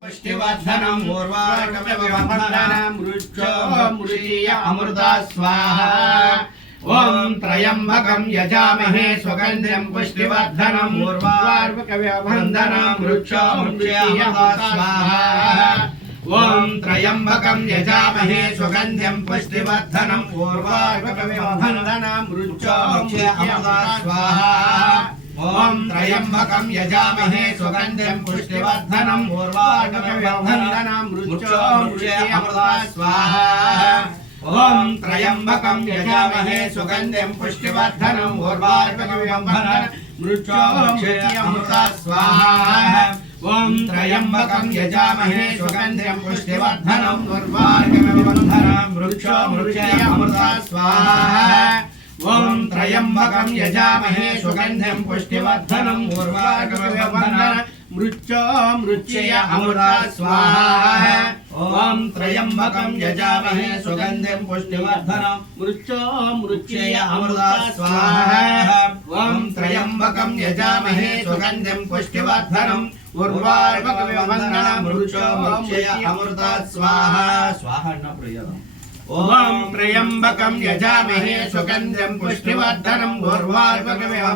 पुष्टिवर्धनम् ऊर्वारुकमिव मृत्योर्मुषीय अमृता स्वाहा। ॐ त्र्यम्बकं यजामहे सुगन्धिं पुष्टिवर्धनम् ऊर्वारुकमिव मृत्योर्मुषीय अमृता स्वाहा। ॐ त्र्यम्बकं यजामहे सुगन्धिं पुष्टिवर्धनम् ऊर्वारुकमिव मृत्योर्मुषीय अमृता स्वाहा। ॐ त्र्यम्बकं यजामहे सुगन्धिं पुष्टिवर्धनम् ऊर्वारुकमिव मृत्योर्मुषीय अमृता स्वाहा। ॐ त्र्यम्बकं यजामहे सुगन्धिं पुष्टिवर्धनम् ऊर्वारुकमिव मृत्योर्मुषीय अमृता स्वाहा। ॐ त्र्यम्बकं यजामहे सुगन्धिं पुष्टिवर्धनम् ऊर्वारुकमिव मृत्योर्मुषीय अमृता स्वाहा। ॐ त्र्यम्बकं यजामहे सुगन्धिं पुष्टिवर्धनम् ऊर्वारुकमिव मृत्योर्मुषीय अमृता स्वाहा। ॐ त्र्यम्बकं यजामहे सुगन्धिं पुष्टिवर्धनम् मृत्योर्मुषीय अमृता स्वाहा। ॐ त्र्यम्बकं यजामहे सुगन्धिं पुष्टिवर्धनम् ऊर्वारुकमिव मृत्योर्मुषीय अमृता स्वाहा। स्वाहा न प्रयोगम्। ॐ त्र्यम्बकं यजामहे सुगन्धिं पुष्टिवर्धनम् ऊर्वारुकमिव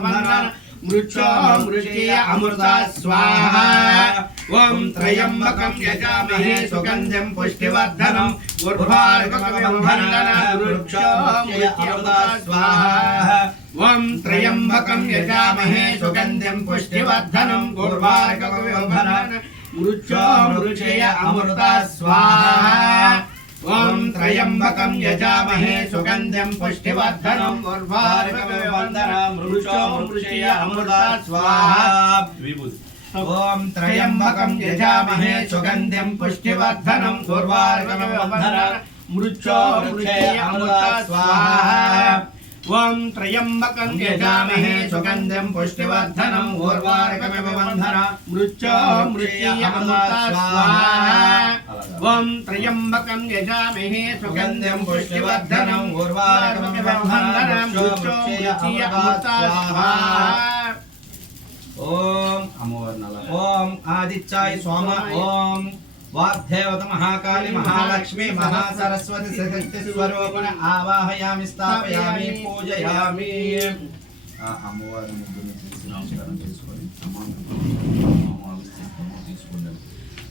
मृत्योर्मुषीय अमृता स्वाहा। ॐ त्र्यम्बकं यजामहे सुगन्धिं पुष्टिवर्धनम् ऊर्वारुकमिव मृत्योर्मुषीय अमृता स्वाहा। ॐ त्र्यम्बकं यजामहे सुगन्धिं पुष्टिवर्धनम् ऊर्वारुकमिव मृत्योर्मुषीय अमृता स्वाहा। ॐ त्र्यम्बकं यजामहे सुगन्धिं पुष्टिवर्धनम् ऊर्वारुकमिव मृत्योर्मुषीय अमृता स्वाहा। ॐ त्र्यम्बकं यजामहे सुगन्धिं पुष्टिवर्धनम् ऊर्वारुकमिव मृत्योर्मुषीय अमृता स्वाहा। ॐ त्र्यम्बकं यजामहे सुगन्धिं पुष्टिवर्धनम् ऊर्वारुकमिव मृत्योर्मुषीय अमृता स्वाहा। ॐ त्र्यम्बकं यजामहे सुगन्धिं पुष्टिवर्धनम् ऊर्वारुकमिव मृत्योर्मुषीय अमृता स्वाहा। ॐ आदित्याय सोम। ॐ वाग्देवत महाकाली महालक्ष्मी महासरस्वती सशक्ति स्वरूपिण आवाहयामि स्थापयामि पूजयामि।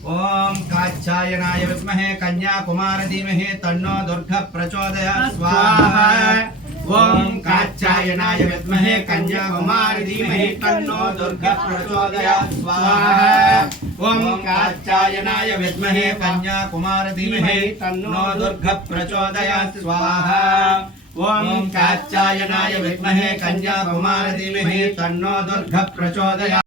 ॐ कात्यायनाय विद्महे कन्याकुमारी धीमहि तन्नो दुर्गा प्रचोदयात् स्वाहा। ॐ कात्यायनाय विद्महे कन्याकुमारी धीमहि तन्नो दुर्गा प्रचोदयात् स्वाहा। ॐ कात्यायनाय विद्महे कन्याकुमारी धीमहि तन्नो दुर्गा प्रचोदयात् स्वाहा। ॐ कात्यायनाय विद्महे कन्याकुमारी धीमहि तन्नो दुर्गा प्रचोदयात्।